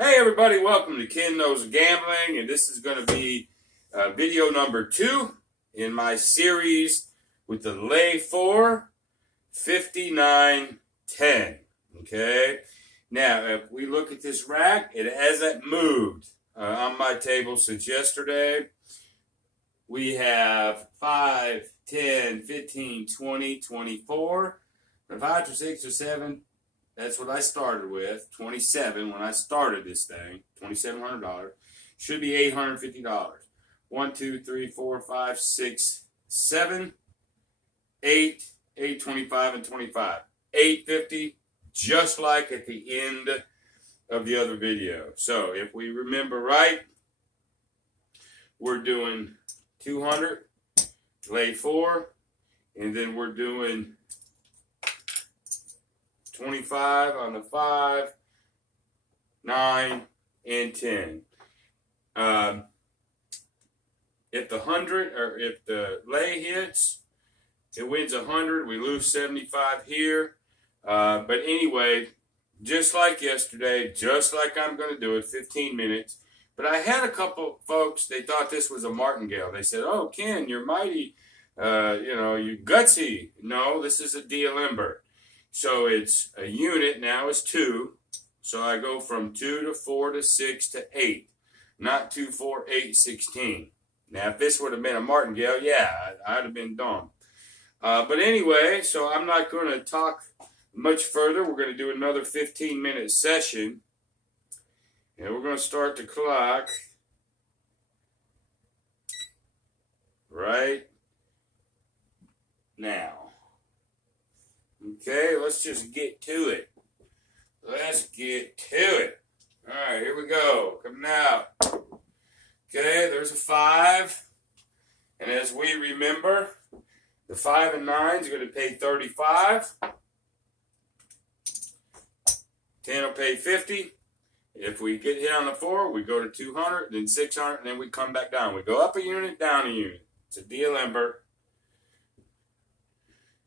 Hey everybody, welcome to Kenknowsgambling, and this is going to be video number 2 in my series with the lay 4, 59, 10. Okay, now if we look at this rack, it hasn't moved on my table since yesterday. We have 5, 10, 15, 20, 24, 5 or 6 or 7. That's what I started with, 27 when I started this thing, $2,700. Should be $850. 1, 2, 3, 4, 5, 6, 7, 8, 8, 25, and 25. $850, just like at the end of the other video. So if we remember right, we're doing 200, lay 4, and then we're doing 25 on the 5, 9, and 10. If the 100 or if the lay hits, it wins 100. We lose 75 here. But anyway, just like yesterday, just like I'm going to do it, 15 minutes. But I had a couple folks, they thought this was a martingale. They said, "Oh, Ken, you're mighty, you're gutsy." No, this is a de-limber. So it's a unit, now is 2. So I go from 2 to 4 to 6 to 8. Not 2, 4, 8, 16. Now, if this would have been a martingale, yeah, I'd have been dumb. But anyway, so I'm not going to talk much further. We're going to do another 15-minute session. And we're going to start the clock right now. Okay, let's just get to it. Let's get to it. All right, here we go. Coming out. Okay, there's a 5. And as we remember, the 5 and 9 is going to pay 35. 10 will pay 50. If we get hit on the 4, we go to 200, then 600, and then we come back down. We go up a unit, down a unit. It's a de-limber.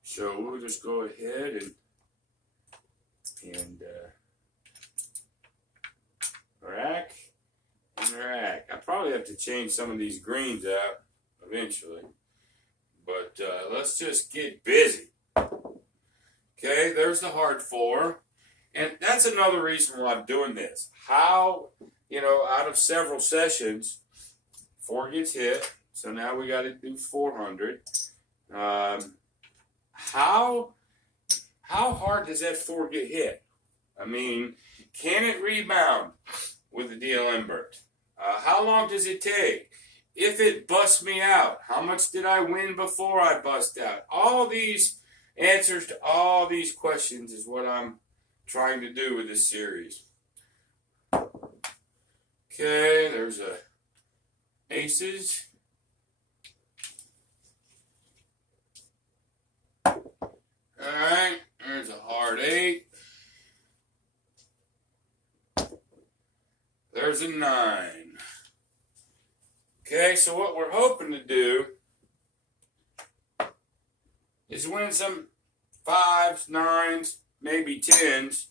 So we'll just go ahead and rack and rack. I probably have to change some of these greens out eventually. But let's just get busy. Okay, there's the hard 4. And that's another reason why I'm doing this. How, out of several sessions, 4 gets hit. So now we got to do 400. How hard does that 4 get hit? I mean, can it rebound with a de-limber? How long does it take? If it busts me out, how much did I win before I bust out? All these answers to all these questions is what I'm trying to do with this series. Okay, there's a aces. Alright, there's a hard 8. There's a 9. Okay, so what we're hoping to do is win some 5s, 9s, maybe 10s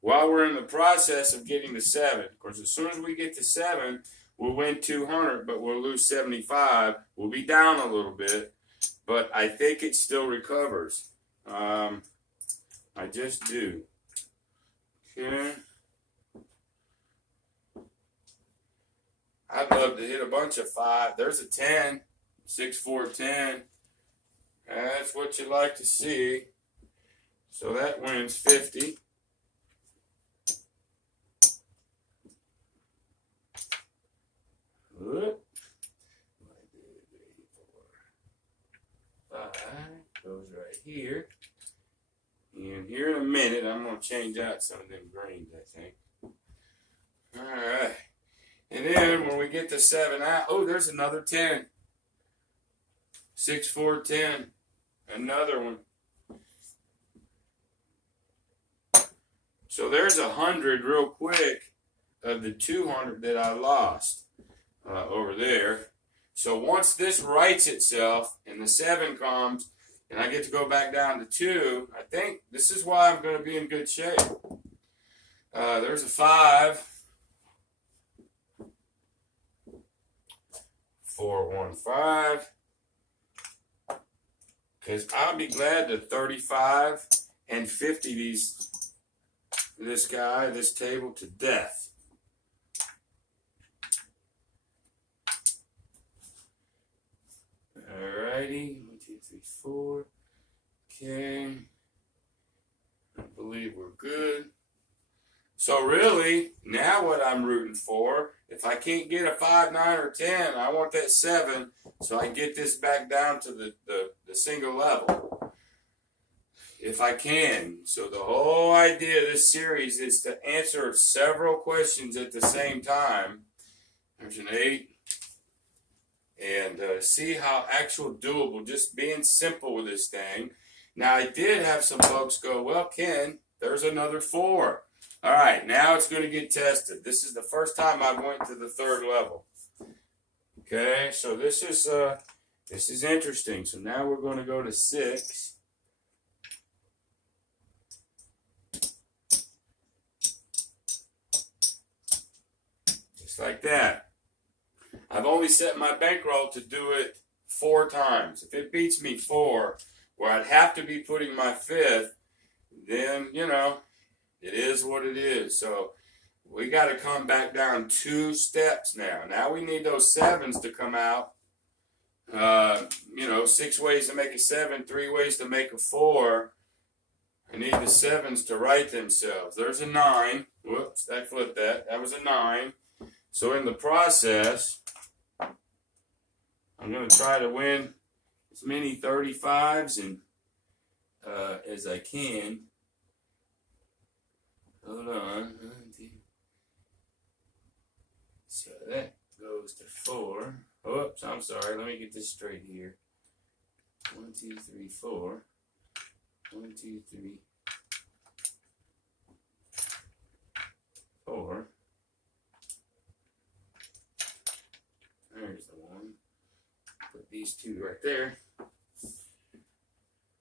while we're in the process of getting to 7. Of course, as soon as we get to 7, we'll win 200, but we'll lose 75. We'll be down a little bit, but I think it still recovers. I just do. Okay. I'd love to hit a bunch of 5. There's a 10. 6, 4, 10. That's what you like to see. So that wins 50. Whoop. 5 goes right here. And here in a minute, I'm going to change out some of them greens, I think. All right. And then when we get to 7 out, oh, there's another 10. 6, 4, 10. Another one. So there's 100 real quick of the 200 that I lost over there. So once this rights itself and the 7 comes, and I get to go back down to 2, I think this is why I'm going to be in good shape. There's a 5. 415. Because I'll be glad to 35 and 50 this table to death. Alrighty, 1, 2, 3, 4. Okay, I believe we're good. So really, now what I'm rooting for, if I can't get a 5, 9, or 10, I want that 7, so I get this back down to the single level. If I can. So the whole idea of this series is to answer several questions at the same time. There's an 8. And see how actual doable, just being simple with this thing. Now, I did have some folks go, well, Ken, there's another 4. All right, now it's going to get tested. This is the first time I went to the 3rd level. Okay, so this is interesting. So now we're going to go to 6. Just like that. I've only set my bankroll to do it 4 times. If it beats me 4, where I'd have to be putting my 5th, then, you know, it is what it is. So we got to come back down 2 steps now. Now we need those 7s to come out. 6 ways to make a 7, 3 ways to make a 4. I need the 7s to right themselves. There's a 9. Whoops, I flipped that. That was a 9. So in the process, I'm going to try to win as many 35s and as I can. Hold on. So that goes to 4. Oops, I'm sorry. Let me get this straight here. 1, 2, 3, 4. 1, 2, 3, 4. There's the 1. Put these 2 right there.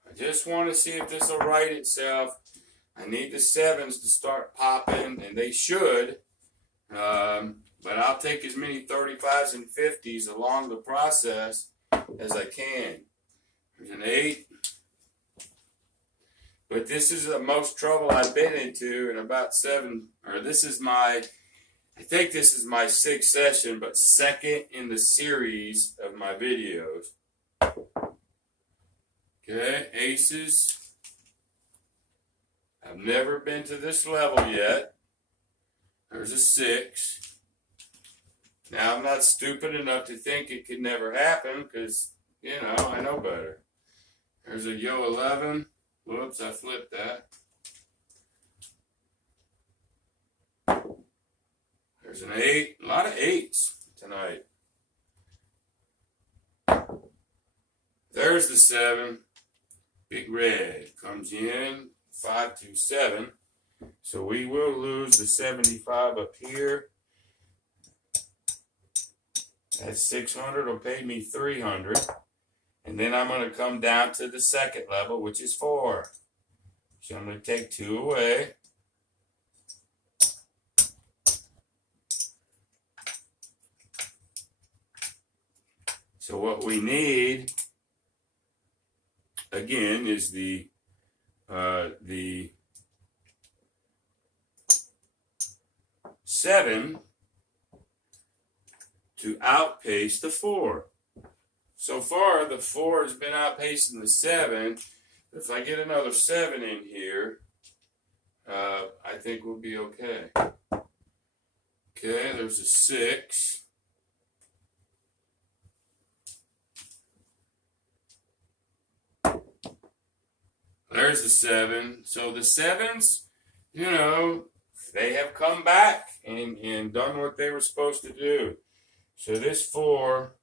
I just want to see if this will right itself. I need the 7s to start popping, and they should. But I'll take as many 35s and 50s along the process as I can. There's an 8. But this is the most trouble I've been into in about 7, or this is my, I think this is my 6th session, but 2nd in the series of my videos. Okay, aces. I've never been to this level yet. There's a 6. Now, I'm not stupid enough to think it could never happen because, you know, I know better. There's a yo 11. Whoops, I flipped that. There's an 8. A lot of 8s tonight. There's the 7. Big red comes in. 5 to 7. So we will lose the 75 up here. That 600 will pay me 300. And then I'm going to come down to the 2nd level, which is 4. So I'm going to take 2 away. So what we need, again, is the 7 to outpace the 4. So far, the 4 has been outpacing the 7. If I get another 7 in here, I think we'll be okay. Okay, there's a 6. There's the 7. So the 7s, you know, they have come back and done what they were supposed to do. So this 4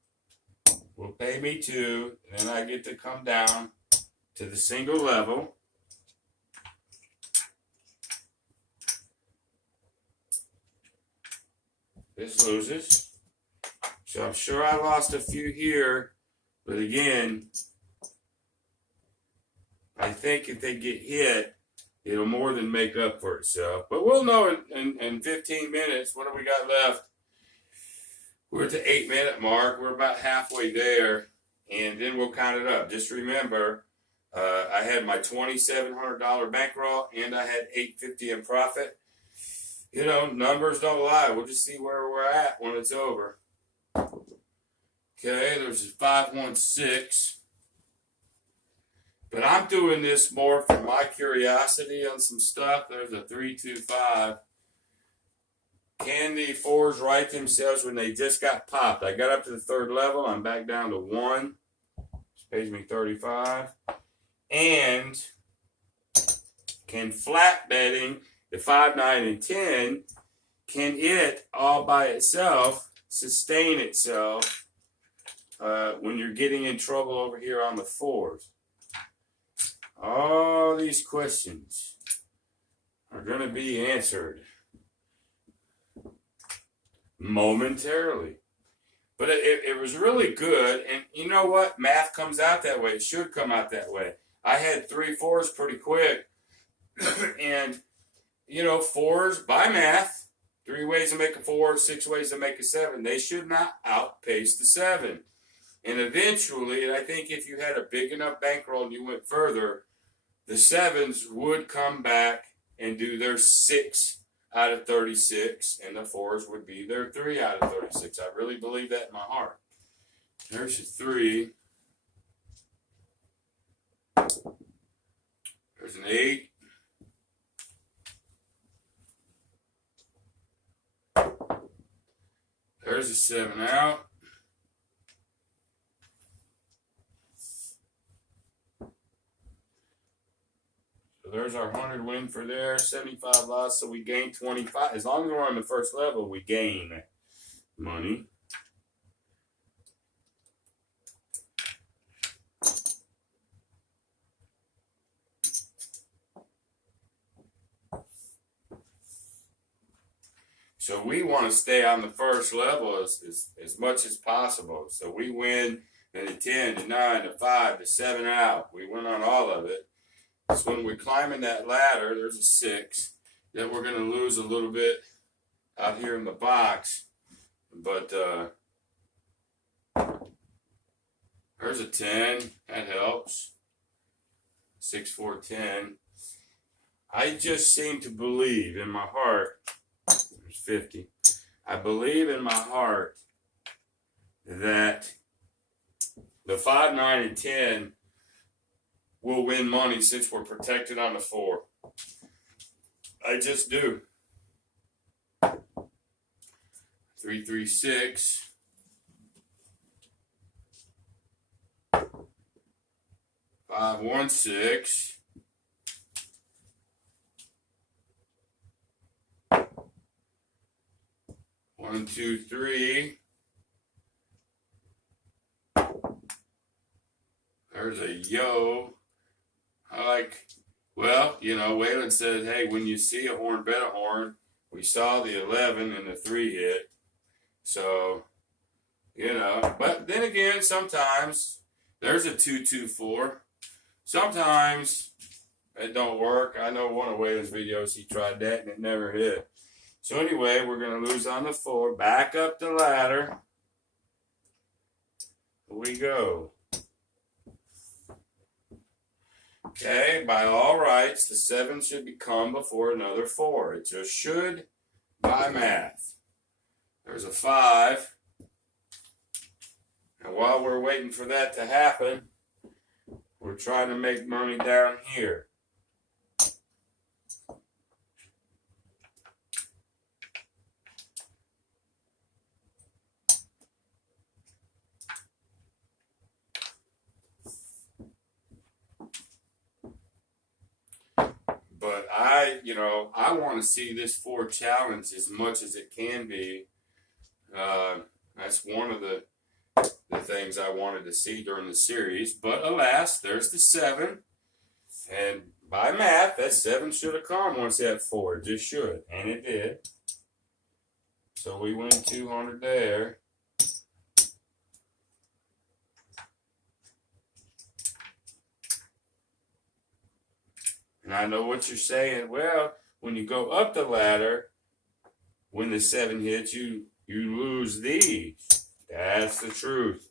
will pay me 2, and then I get to come down to the single level. This loses. So I'm sure I lost a few here, but again, I think if they get hit, it'll more than make up for itself. But we'll know in 15 minutes. What do we got left? We're at the 8-minute mark. We're about halfway there, and then we'll count it up. Just remember, I had my $2,700 bankroll, and I had $850 in profit. You know, numbers don't lie. We'll just see where we're at when it's over. Okay, there's a 516. But I'm doing this more for my curiosity on some stuff. There's a 325. Can the fours right themselves when they just got popped? I got up to the third level. I'm back down to 1. Which pays me 35. And can flat betting the 5, 9, and 10, can it all by itself sustain itself when you're getting in trouble over here on the fours? All these questions are going to be answered momentarily. But it was really good. And you know what? Math comes out that way. It should come out that way. I had 3 4s pretty quick. And, you know, 4s by math, 3 ways to make a 4, 6 ways to make a 7. They should not outpace the 7. And eventually, I think if you had a big enough bankroll and you went further, the 7s would come back and do their 6 out of 36, and the 4s would be their 3 out of 36. I really believe that in my heart. There's a 3. There's an 8. There's a 7 out. So there's our 100 win for there, 75 loss, so we gain 25. As long as we're on the first level, we gain money. So we want to stay on the first level as much as possible. So we win in the 10, the 9, the 5, the 7 out. We win on all of it. So when we're climbing that ladder, there's a 6. Then we're going to lose a little bit out here in the box. But there's a 10. That helps. 6, 4, 10. I just seem to believe in my heart. 50. I believe in my heart that the 5, 9, and 10 will win money since we're protected on the 4. I just do. 3, 3, 6. 5, 1, 6. 1, 2, 3. There's a yo. I like, well, you know, Waylon said, hey, when you see a horn, bet a horn. We saw the 11 and the 3 hit. So, you know, but then again, sometimes there's a 2, 2, 4. Sometimes it don't work. I know one of Waylon's videos, he tried that and it never hit. So anyway, we're going to lose on the 4. Back up the ladder. Here we go. Okay, by all rights, the 7 should become before another 4. It just should by math. There's a 5. And while we're waiting for that to happen, we're trying to make money down here. But I want to see this 4 challenge as much as it can be. That's one of the things I wanted to see during the series. But alas, there's the 7. And by math, that 7 should have come once that 4. It just should. And it did. So we win 200 there. And I know what you're saying. Well, when you go up the ladder, when the 7 hits, you you lose these. That's the truth.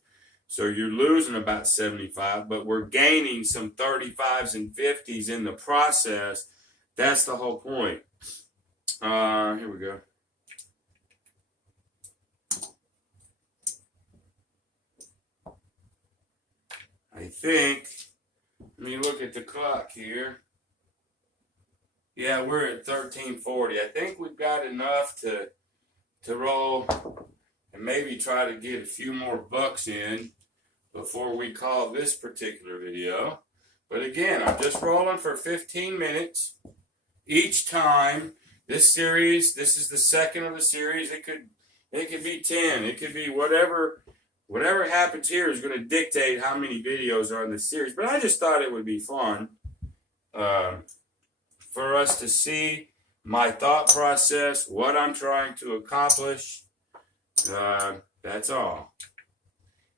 So you're losing about 75, but we're gaining some 35s and 50s in the process. That's the whole point. Here we go. I think, let me look at the clock here. Yeah, we're at 1340. I think we've got enough to roll and maybe try to get a few more bucks in before we call this particular video. But again, I'm just rolling for 15 minutes each time. This series, this is the second of the series. It could be 10. It could be whatever happens here is going to dictate how many videos are in the series. But I just thought it would be fun for us to see my thought process, what I'm trying to accomplish. That's all.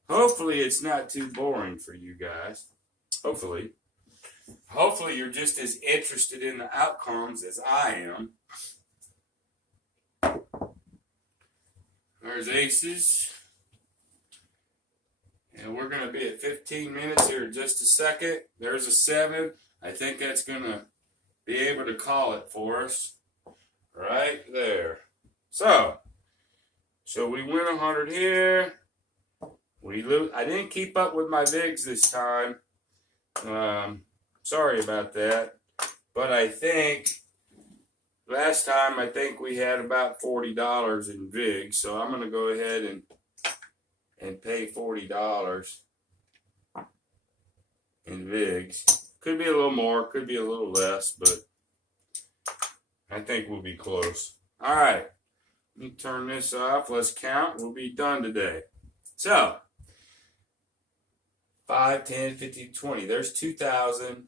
Hopefully it's not too boring for you guys. Hopefully you're just as interested in the outcomes as I am. There's aces. And we're going to be at 15 minutes here in just a second. There's a 7. I think that's going to be able to call it for us. Right there. So we win 100 here. We lose. I didn't keep up with my VIGs this time. Sorry about that. But I think last time we had about $40 in VIGs. So I'm going to go ahead and pay $40 in VIGs. Could be a little more, could be a little less, but I think we'll be close. All right. Let me turn this off. Let's count. We'll be done today. So 5, 10, 15, 20. There's 2,000.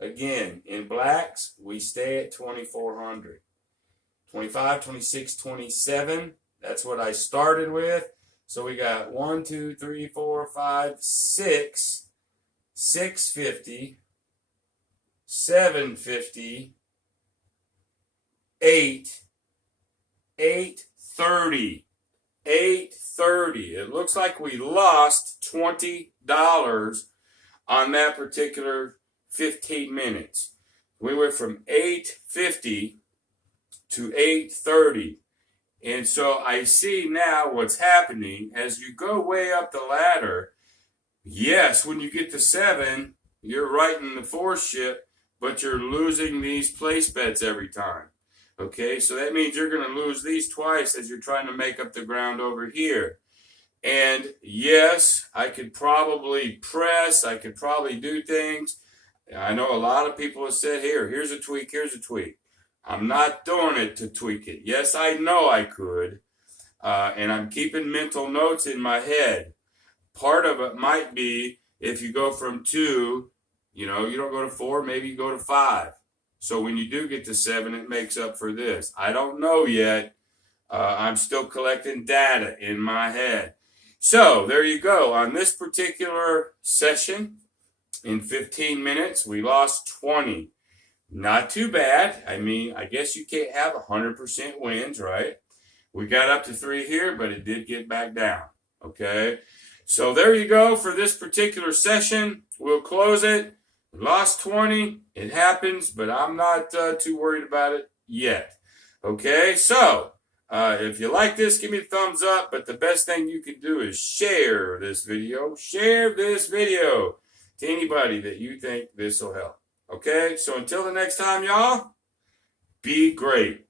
Again, in blacks, we stay at 2,400. 25, 26, 27. That's what I started with. So we got 1, 2, 3, 4, 5, 6. 650. 750. 8. 830. 830. It looks like we lost $20 on that particular 15 minutes. We went from 850 to 830. And so I see now what's happening as you go way up the ladder. Yes, when you get to 7, you're right in the 4th ship, but you're losing these place bets every time. Okay, so that means you're going to lose these twice as you're trying to make up the ground over here. And yes, I could probably press. I could probably do things. I know a lot of people have said, here's a tweak, here's a tweak. I'm not doing it to tweak it. Yes, I know I could. And I'm keeping mental notes in my head. Part of it might be if you go from 2, you don't go to 4, maybe you go to 5. So when you do get to 7, it makes up for this. I don't know yet. I'm still collecting data in my head. So there you go. On this particular session, in 15 minutes, we lost 20. Not too bad. I mean, I guess you can't have 100% wins, right? We got up to 3 here, but it did get back down. Okay? So there you go for this particular session. We'll close it. We lost 20. It happens, but I'm not too worried about it yet. Okay? So, if you like this, give me a thumbs up. But the best thing you can do is share this video. Share this video to anybody that you think this will help. Okay? So until the next time, y'all, be great.